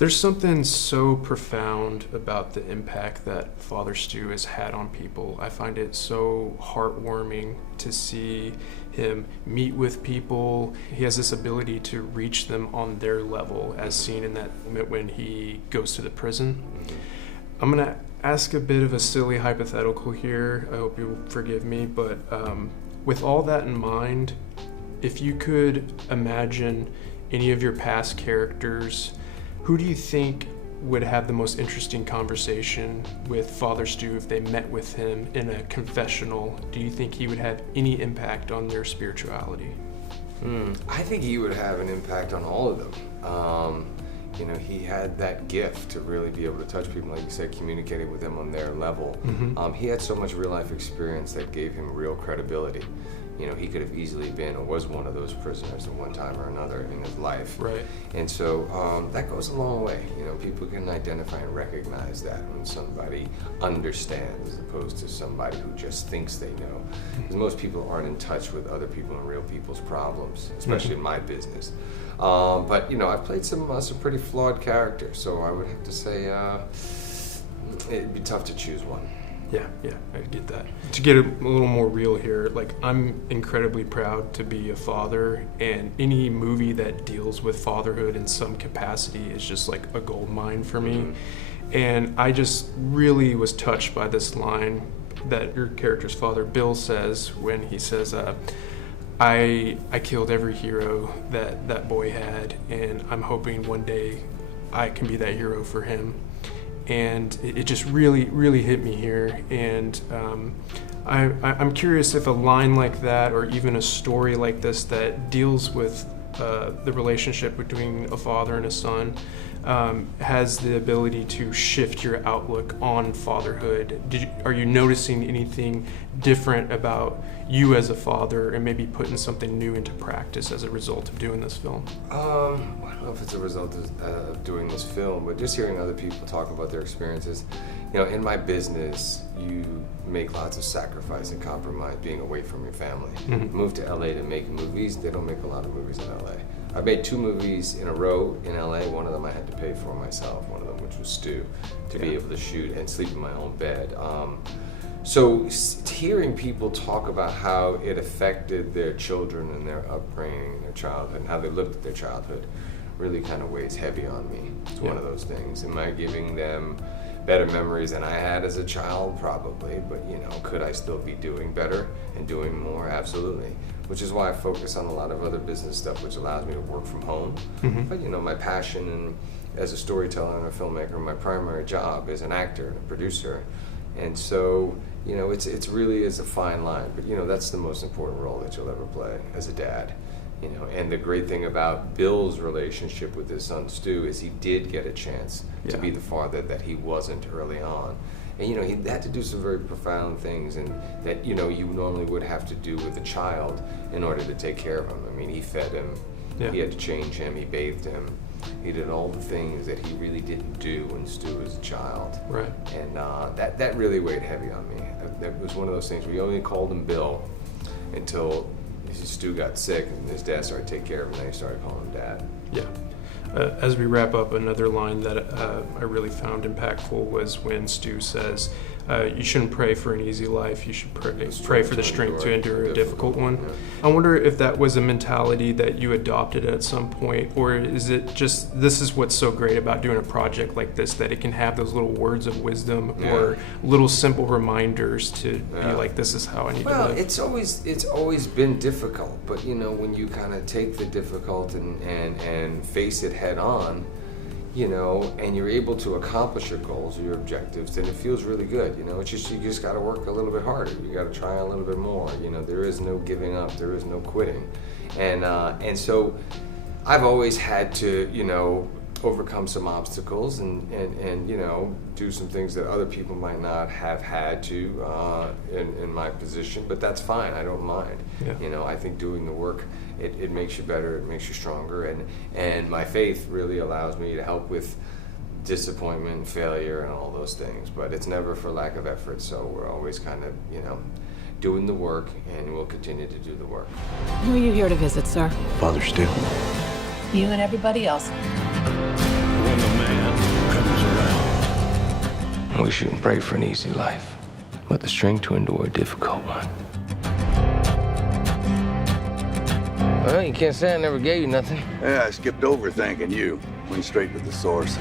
There's something so profound about the impact that Father Stu has had on people. I find it so heartwarming to see him meet with people. He has this ability to reach them on their level, as seen in that moment when he goes to the prison. I'm going to ask a bit of a silly hypothetical here. I hope you'll forgive me, but with all that in mind, if you could imagine any of your past characters, who do you think would have the most interesting conversation with Father Stu if they met with him in a confessional? Do you think he would have any impact on their spirituality? I think he would have an impact on all of them. He had that gift to really be able to touch people, like you said, communicating with them on their level. He had so much real life experience that gave him real credibility. He could have easily been or was one of those prisoners at one time or another in his life. Right. And so that goes a long way. People can identify and recognize that when somebody understands as opposed to somebody who just thinks they know. Because most people aren't in touch with other people and real people's problems, especially in my business. But I've played some pretty flawed characters, so I would have to say it'd be tough to choose one. Yeah, I get that. To get a little more real here, I'm incredibly proud to be a father, and any movie that deals with fatherhood in some capacity is just like a gold mine for me. And I just really was touched by this line that your character's father, Bill, says when he says, I killed every hero that boy had, and I'm hoping one day I can be that hero for him. And it just really, really hit me here. And I'm curious if a line like that, or even a story like this that deals with the relationship between a father and a son, has the ability to shift your outlook on fatherhood. Are you noticing anything different about you as a father, and maybe putting something new into practice as a result of doing this film? I don't know if it's a result of doing this film, but just hearing other people talk about their experiences. In my business, you make lots of sacrifice and compromise being away from your family. Moved to LA to make movies. They don't make a lot of movies in LA. I made 2 movies in a row in LA. One of them I had to pay for myself, one of them which was Stu, to be able to shoot and sleep in my own bed. So hearing people talk about how it affected their children and their upbringing, their childhood, and how they lived at their childhood really kind of weighs heavy on me. It's one of those things. Am I giving them better memories than I had as a child? Probably, but could I still be doing better and doing more? Absolutely. Which is why I focus on a lot of other business stuff, which allows me to work from home. But my passion and as a storyteller and a filmmaker, my primary job is an actor and a producer. And so, it's really is a fine line, but that's the most important role that you'll ever play as a dad. And the great thing about Bill's relationship with his son Stu is he did get a chance to be the father that he wasn't early on. And he had to do some very profound things, and that you normally would have to do with a child in order to take care of him. I mean, he fed him, he had to change him, he bathed him. He did all the things that he really didn't do when Stu was a child. Right. And that really weighed heavy on me. That was one of those things. We only called him Bill until Stu got sick and his dad started to take care of him, and then he started calling him Dad. Yeah. As we wrap up, another line that I really found impactful was when Stu says, you shouldn't pray for an easy life, you should pray for the strength to endure a difficult one. Yeah. I wonder if that was a mentality that you adopted at some point, or is it just, this is what's so great about doing a project like this, that it can have those little words of wisdom or little simple reminders to be like, this is how I need to live. Well, it's always been difficult, but when you kind of take the difficult and face it head on, and you're able to accomplish your goals or your objectives, then it feels really good. It's just, you just got to work a little bit harder. You got to try a little bit more. There is no giving up. There is no quitting. And so I've always had to, overcome some obstacles and do some things that other people might not have had to in my position, but that's fine. I don't mind. Yeah. I think doing the work, it makes you better, it makes you stronger, and my faith really allows me to help with disappointment and failure and all those things, but it's never for lack of effort, so we're always kind of, doing the work, and we'll continue to do the work. Who are you here to visit, sir? Father Stu. You and everybody else. When the man wish you and pray for an easy life, but the strength to endure a difficult one. Well, you can't say I never gave you nothing. Yeah, I skipped over thanking you. Went straight to the source.